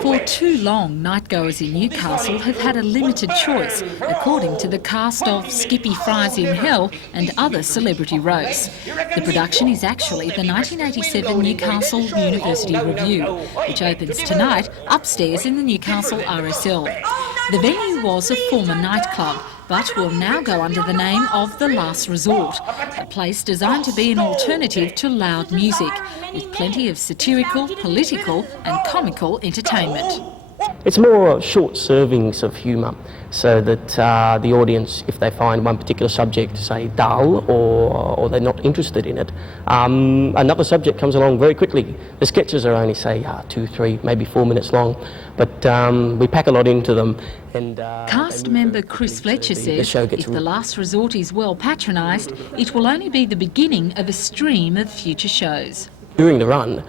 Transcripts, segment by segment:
For too long, nightgoers in Newcastle have had a limited choice, according to the cast of Skippy Fries in Hell and other celebrity roasts. The production is actually the 1987 Newcastle University Review, which opens tonight upstairs in the Newcastle RSL. The venue was a former nightclub, but will now go under the name of The Last Resort, a place designed to be an alternative to loud music, with plenty of satirical, political and comical entertainment. It's more short servings of humour, so that the audience, if they find one particular subject, say, dull or they're not interested in it, another subject comes along very quickly. The sketches are only, say, 2, 3, maybe 4 minutes long, but we pack a lot into them. And cast member Chris Fletcher says if The Last Resort is well patronised, it will only be the beginning of a stream of future shows. During the run,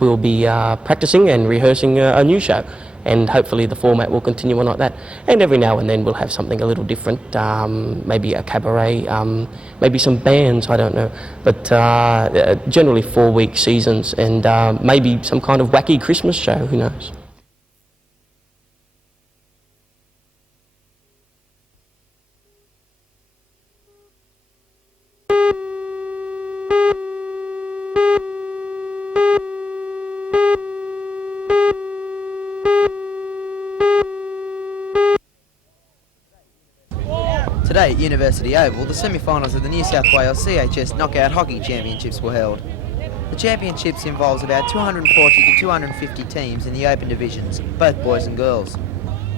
we'll be practising and rehearsing a new show, and hopefully the format will continue on like that. And every now and then we'll have something a little different, maybe a cabaret, maybe some bands, I don't know. But generally 4-week seasons, and maybe some kind of wacky Christmas show, who knows. Today at University Oval, the semi-finals of the New South Wales CHS Knockout Hockey Championships were held. The championships involves about 240 to 250 teams in the open divisions, both boys and girls.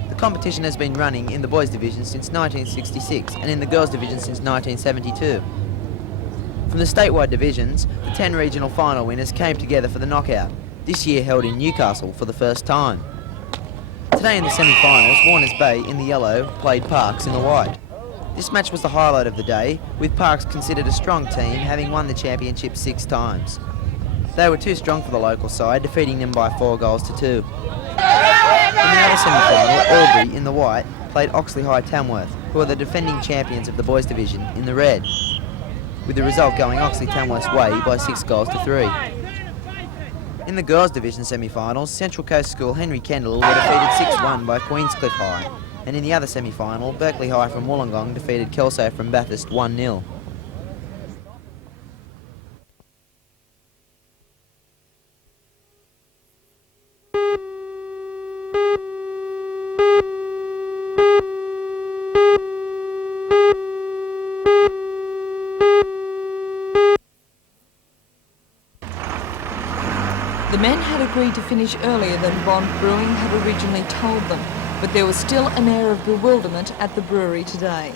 The competition has been running in the boys division since 1966 and in the girls division since 1972. From the statewide divisions, the 10 regional final winners came together for the knockout, this year held in Newcastle for the first time. Today in the semi-finals, Warners Bay in the yellow played Parks in the white. This match was the highlight of the day, with Parks considered a strong team, having won the championship 6 times. They were too strong for the local side, defeating them by 4 goals to 2. In the other semi-final, Albury in the white played Oxley High Tamworth, who are the defending champions of the boys division, in the red, with the result going Oxley Tamworth's way by 6 goals to 3. In the girls division semi-finals, Central Coast School Henry Kendall were defeated 6-1 by Queenscliff High. And in the other semi-final, Berkeley High from Wollongong defeated Kelso from Bathurst 1-0. The men had agreed to finish earlier than Bond Brewing had originally told them, but there was still an air of bewilderment at the brewery today.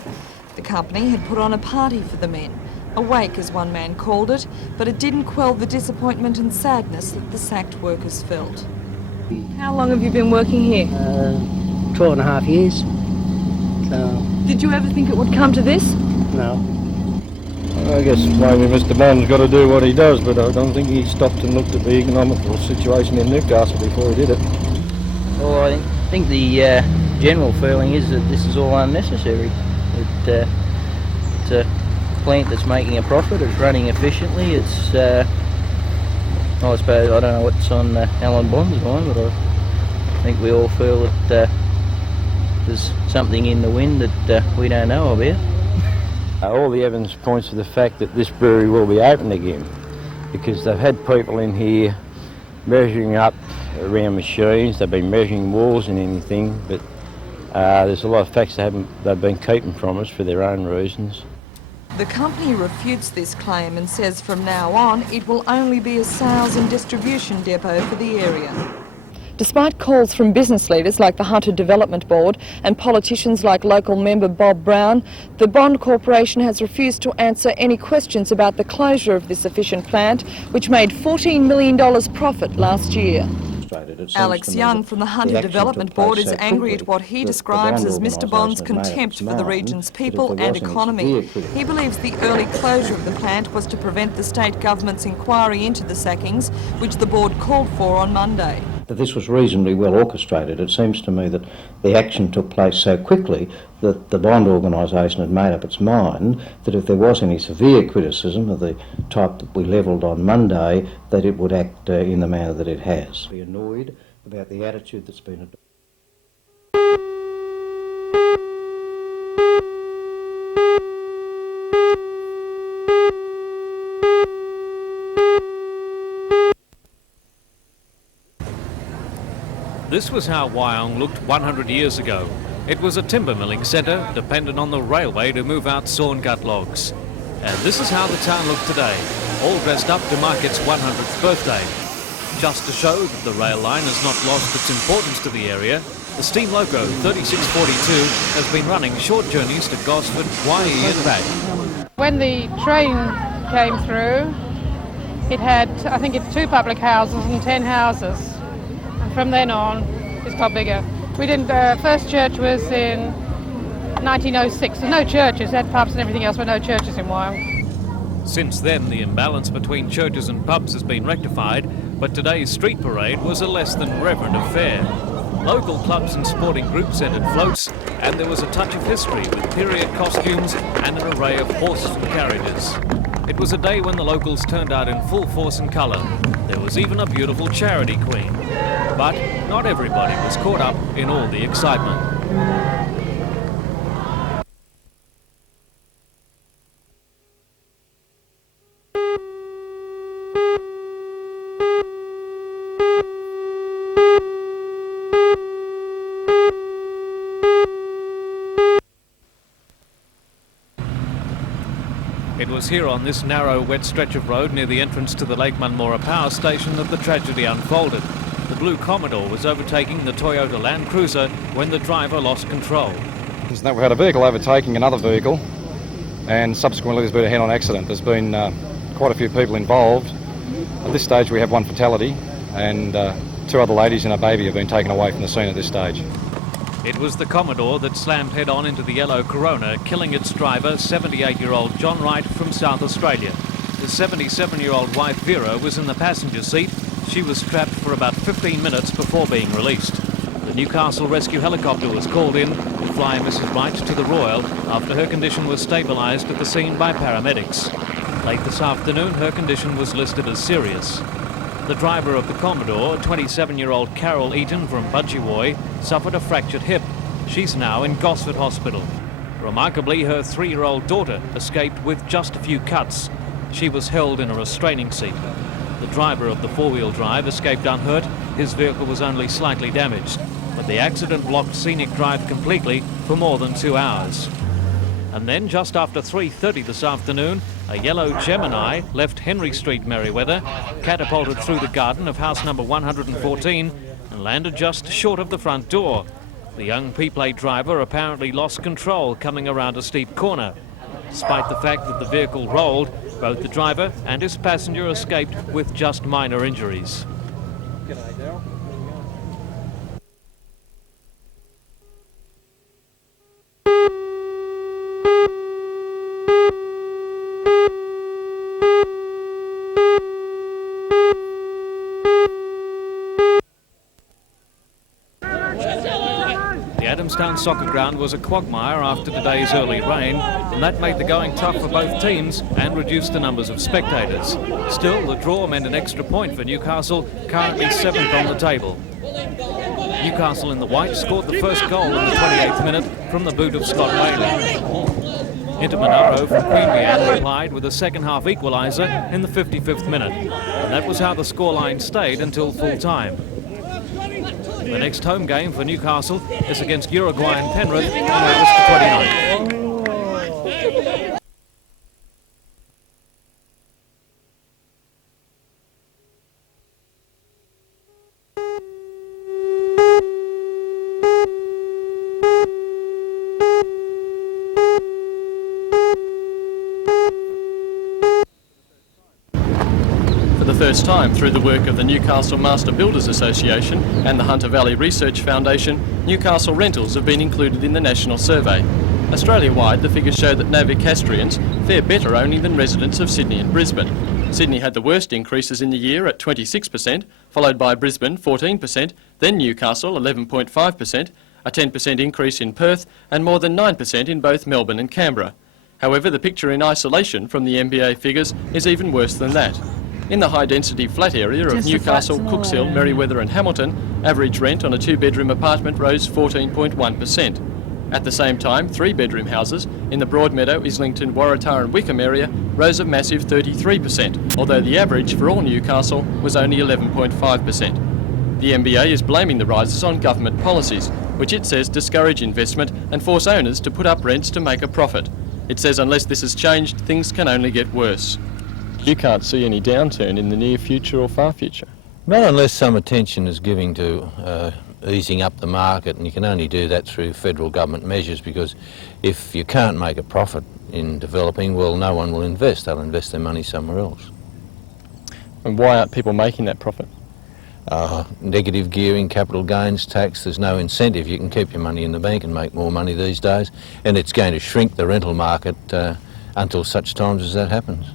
The company had put on a party for the men, a wake as one man called it, but it didn't quell the disappointment and sadness that the sacked workers felt. How long have you been working here? 12.5 years. So, did you ever think it would come to this? No. I guess maybe Mr Bond's got to do what he does, but I don't think he stopped and looked at the economical situation in Newcastle before he did it. Well, I think the general feeling is that this is all unnecessary. It's a plant that's making a profit, it's running efficiently, it's, I suppose, I don't know what's on Alan Bond's mind, but I think we all feel that there's something in the wind that we don't know about. All the evidence points to the fact that this brewery will be open again, because they've had people in here measuring up around machines, they've been measuring walls and anything, but there's a lot of facts they've been keeping from us for their own reasons. The company refutes this claim and says from now on it will only be a sales and distribution depot for the area. Despite calls from business leaders like the Hunter Development Board and politicians like local member Bob Brown, the Bond Corporation has refused to answer any questions about the closure of this efficient plant, which made $14 million profit last year. Alex Young from the Hunter Development Board is angry at what he describes as Mr Bond's contempt for the region's people and economy. He believes the early closure of the plant was to prevent the state government's inquiry into the sackings, which the board called for on Monday. That this was reasonably well orchestrated. It seems to me that the action took place so quickly that the Bond organisation had made up its mind that if there was any severe criticism of the type that we levelled on Monday, that it would act in the manner that it has. Be annoyed about the attitude that's been adopted. This was how Wyong looked 100 years ago. It was a timber milling centre dependent on the railway to move out sawn gut logs. And this is how the town looked today, all dressed up to mark its 100th birthday. Just to show that the rail line has not lost its importance to the area, the steam loco 3642 has been running short journeys to Gosford, Waihee and back. When the train came through, it had, I think it's 2 public houses and 10 houses. And from then on, it's got bigger. We didn't, first church was in 1906. There's no churches, had pubs and everything else, but no churches in Wyong. Since then, the imbalance between churches and pubs has been rectified, but today's street parade was a less than reverent affair. Local clubs and sporting groups entered floats, and there was a touch of history with period costumes and an array of horses and carriages. It was a day when the locals turned out in full force and colour. There was even a beautiful charity queen. But not everybody was caught up in all the excitement. It was here on this narrow, wet stretch of road near the entrance to the Lake Munmora power station that the tragedy unfolded. The blue Commodore was overtaking the Toyota Land Cruiser when the driver lost control. We had a vehicle overtaking another vehicle, and subsequently there's been a head-on accident. There's been quite a few people involved. At this stage we have 1 fatality, and 2 other ladies and a baby have been taken away from the scene at this stage. It was the Commodore that slammed head-on into the yellow Corona, killing its driver, 78-year-old John Wright from South Australia. His 77-year-old wife Vera was in the passenger seat. She was trapped for about 15 minutes before being released. The Newcastle rescue helicopter was called in to fly Mrs. Wright to the Royal after her condition was stabilised at the scene by paramedics. Late this afternoon, her condition was listed as serious. The driver of the Commodore, 27-year-old Carol Eaton from Budgewoi, suffered a fractured hip. She's now in Gosford Hospital. Remarkably, her 3-year-old daughter escaped with just a few cuts. She was held in a restraining seat. The driver of the 4-wheel drive escaped unhurt. His vehicle was only slightly damaged, but the accident blocked scenic drive completely for more than 2 hours. And then, just after 3:30 this afternoon, a yellow Gemini left Henry Street, Merriweather, catapulted through the garden of house number 114 and landed just short of the front door. The young P-plate driver apparently lost control coming around a steep corner. Despite the fact that the vehicle rolled, both the driver and his passenger escaped with just minor injuries. G'day, Darryl. Adamstown soccer ground was a quagmire after today's early rain, and that made the going tough for both teams and reduced the numbers of spectators. Still, the draw meant an extra point for Newcastle, currently 7th on the table. Newcastle in the white scored the first goal in the 28th minute from the boot of Scott Whaley. Intermonaro from Queanbeyan replied with a second-half equaliser in the 55th minute, and that was how the scoreline stayed until full-time. The next home game for Newcastle is against Uruguayan Penrith on August the 29th. First time through the work of the Newcastle Master Builders Association and the Hunter Valley Research Foundation, Newcastle rentals have been included in the national survey. Australia-wide, the figures show that Novocastrians fare better only than residents of Sydney and Brisbane. Sydney had the worst increases in the year at 26%, followed by Brisbane 14%, then Newcastle 11.5%, a 10% increase in Perth and more than 9% in both Melbourne and Canberra. However, the picture in isolation from the MBA figures is even worse than that. In the high-density flat area of Newcastle, Cooks Hill, Merriweather and Hamilton, Average rent on a 2-bedroom apartment rose 14.1%. At the same time, 3-bedroom houses in the Broadmeadow, Islington, Waratah and Wickham area rose a massive 33%, although the average for all Newcastle was only 11.5%. The NBA is blaming the rises on government policies, which it says discourage investment and force owners to put up rents to make a profit. It says unless this is changed, things can only get worse. You can't see any downturn in the near future or far future? Not unless some attention is given to easing up the market, and you can only do that through federal government measures, because if you can't make a profit in developing, well, no one will invest. They'll invest their money somewhere else. And why aren't people making that profit? Negative gearing, capital gains tax, there's no incentive. You can keep your money in the bank and make more money these days, and it's going to shrink the rental market until such times as that happens.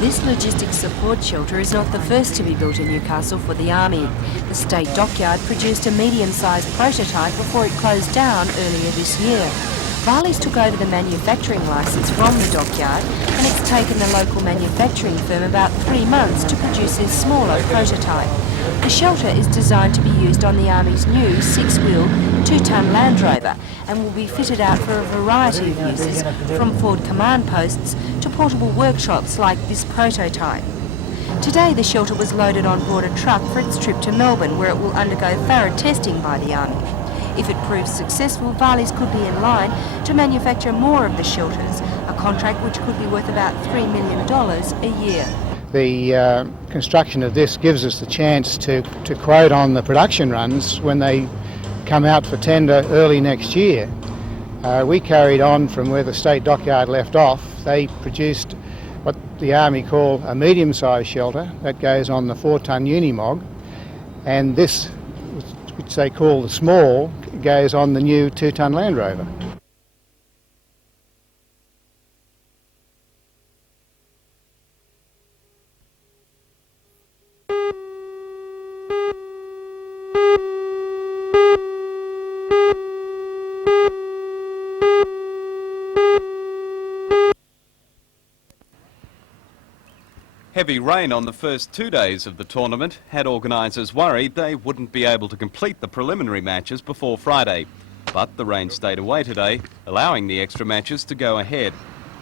This logistics support shelter is not the first to be built in Newcastle for the Army. The State Dockyard produced a medium-sized prototype before it closed down earlier this year. Varley's took over the manufacturing licence from the dockyard, and it's taken the local manufacturing firm about 3 months to produce this smaller prototype. The shelter is designed to be used on the Army's new 6-wheel, 2-tonne Land Rover, and will be fitted out for a variety of uses, from forward command posts to portable workshops like this prototype. Today the shelter was loaded on board a truck for its trip to Melbourne, where it will undergo thorough testing by the Army. If it proves successful, Varley's could be in line to manufacture more of the shelters, a contract which could be worth about $3 million a year. The construction of this gives us the chance to quote on the production runs when they come out for tender early next year. We carried on from where the State Dockyard left off. They produced what the Army call a medium-sized shelter that goes on the 4-tonne Unimog, and this, which they call the small, goes on the new 2-tonne Land Rover. Heavy rain on the first 2 days of the tournament had organisers worried they wouldn't be able to complete the preliminary matches before Friday. But the rain stayed away today, allowing the extra matches to go ahead.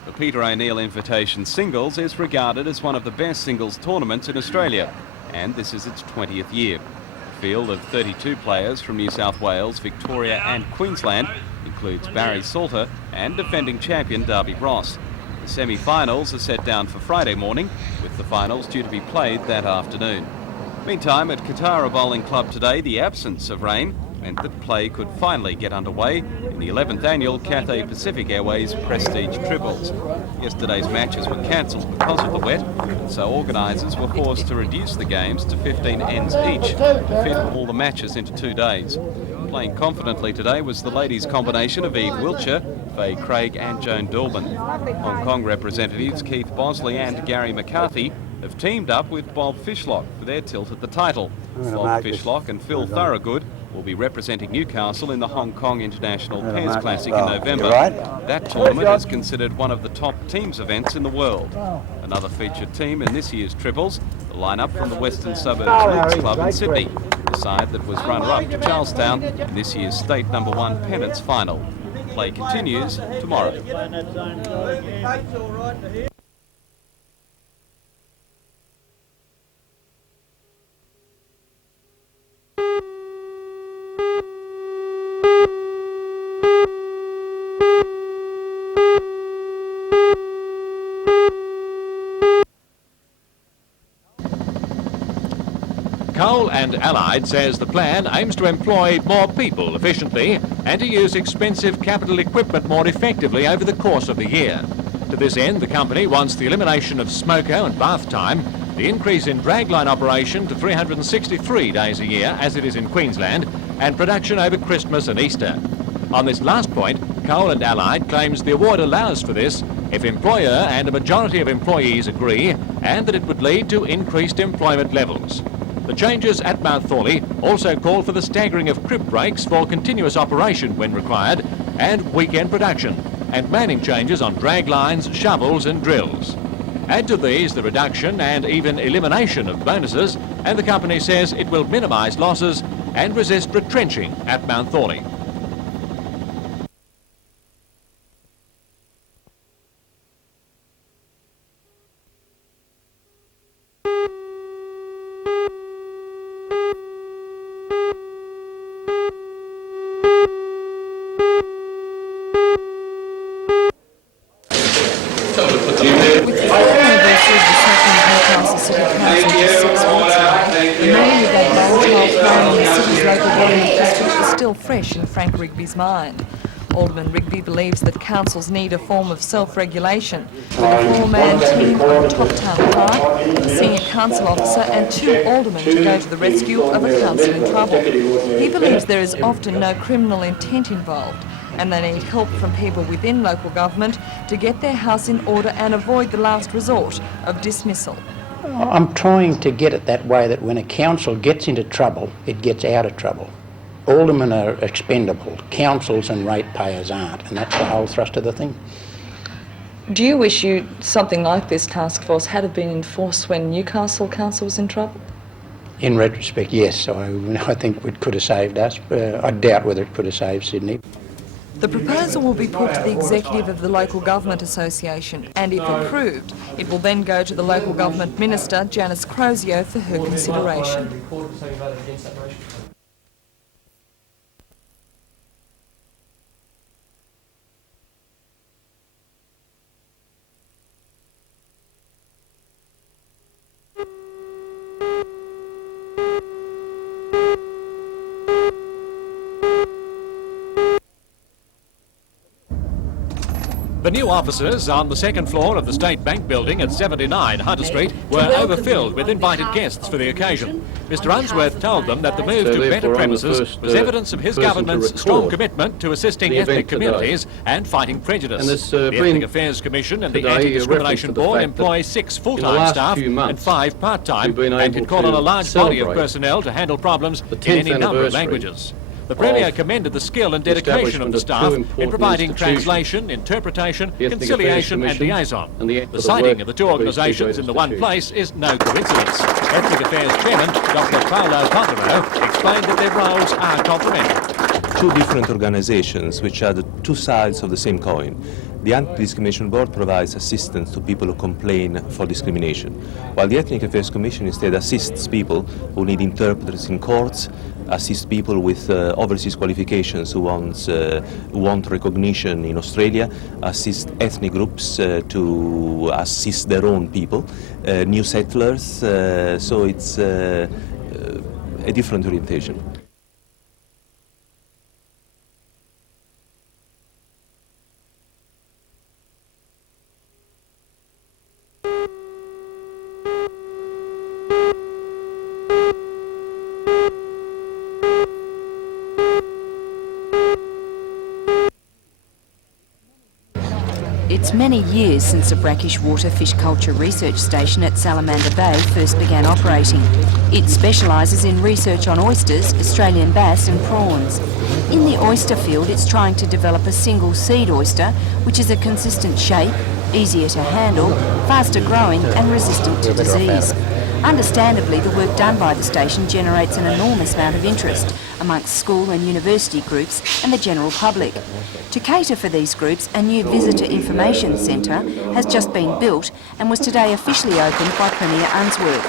The Peter O'Neill Invitation Singles is regarded as one of the best singles tournaments in Australia, and this is its 20th year. The field of 32 players from New South Wales, Victoria and Queensland includes Barry Salter and defending champion Darby Ross. The semi-finals are set down for Friday morning, with the finals due to be played that afternoon. Meantime, at Katara Bowling Club today, the absence of rain meant that play could finally get underway in the 11th annual Cathay Pacific Airways Prestige Triples. Yesterday's matches were cancelled because of the wet, and so organisers were forced to reduce the games to 15 ends each to fit all the matches into 2 days. Playing confidently today was the ladies' combination of Eve Wiltshire, Faye Craig and Joan Doorbin. Hong Kong representatives Keith Bosley and Gary McCarthy have teamed up with Bob Fishlock for their tilt at the title. Bob Fishlock and Phil Thorogood will be representing Newcastle in the Hong Kong International Pairs Classic in November. That tournament is considered one of the top teams events in the world. Another featured team in this year's triples, the lineup from the Western Suburbs Leagues Club in Sydney, the side that was runner-up to Charlestown in this year's State No. 1 Pennants final. Play continues tomorrow. Coal and Allied says the plan aims to employ more people efficiently and to use expensive capital equipment more effectively over the course of the year. To this end, the company wants the elimination of smoko and bath time, the increase in dragline operation to 363 days a year, as it is in Queensland, and production over Christmas and Easter. On this last point, Coal and Allied claims the award allows for this if employer and a majority of employees agree, and that it would lead to increased employment levels. The changes at Mount Thorley also call for the staggering of crib breaks for continuous operation when required, and weekend production, and manning changes on drag lines, shovels and drills. Add to these the reduction and even elimination of bonuses, and the company says it will minimise losses and resist retrenching at Mount Thorley. Fresh in Frank Rigby's mind. Alderman Rigby believes that councils need a form of self-regulation, with a four-man team of the top town clerk, a senior council officer and 2 aldermen to go to the rescue of a council in trouble. He believes there is often no criminal intent involved, and they need help from people within local government to get their house in order and avoid the last resort of dismissal. I'm trying to get it that way that when a council gets into trouble, it gets out of trouble. Aldermen are expendable, councils and ratepayers aren't, and that's the whole thrust of the thing. Do you wish something like this task force had been enforced when Newcastle Council was in trouble? In retrospect, yes. I think it could have saved us. I doubt whether it could have saved Sydney. The proposal will be put to the executive of the Local Government Association, and if approved, it will then go to the Local Government Minister, Janice Crozier, for her consideration. The new offices on the second floor of the State Bank building at 79 Hunter Street were overfilled with invited guests for the occasion. Mr Unsworth told them that the move to better premises was evidence of his government's strong commitment to assisting ethnic communities and fighting prejudice. The Ethnic Affairs Commission and the Anti-Discrimination Board employ 6 full-time staff and 5 part-time, and can call on a large body of personnel to handle problems in any number of languages. The Premier commended the skill and dedication of the staff in providing translation, interpretation, conciliation and liaison. The sighting of the 2 organisations in the one place is no coincidence. Ethnic Affairs Chairman Dr Paolo Pontero explained that their roles are complementary. 2 different organisations which are the 2 sides of the same coin. The Anti-Discrimination Board provides assistance to people who complain for discrimination, while the Ethnic Affairs Commission instead assists people who need interpreters in courts, assists people with overseas qualifications who want recognition in Australia, assist ethnic groups to assist their own people, new settlers, so it's a different orientation. It's many years since the brackish water fish culture research station at Salamander Bay first began operating. It specialises in research on oysters, Australian bass and prawns. In the oyster field, it's trying to develop a single seed oyster, which is a consistent shape, easier to handle, faster growing and resistant to disease. Understandably, the work done by the station generates an enormous amount of interest amongst school and university groups and the general public. To cater for these groups, a new visitor information centre has just been built and was today officially opened by Premier Unsworth.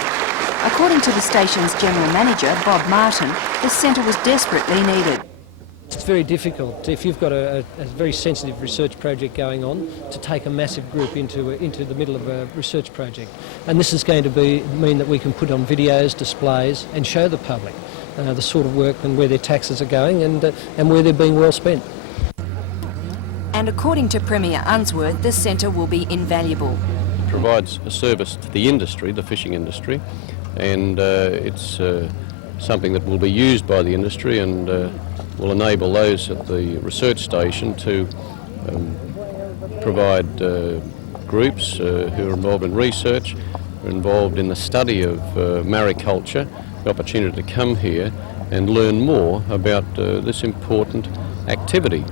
According to the station's general manager, Bob Martin, this centre was desperately needed. It's very difficult, if you've got a very sensitive research project going on, to take a massive group into the middle of a research project. And this is going to mean that we can put on videos, displays and show the public the sort of work and where their taxes are going and where they're being well spent. And according to Premier Unsworth, this centre will be invaluable. It provides a service to the industry, the fishing industry, and it's something that will be used by the industry and will enable those at the research station to provide groups who are involved in research, who are involved in the study of mariculture, the opportunity to come here and learn more about this important activity.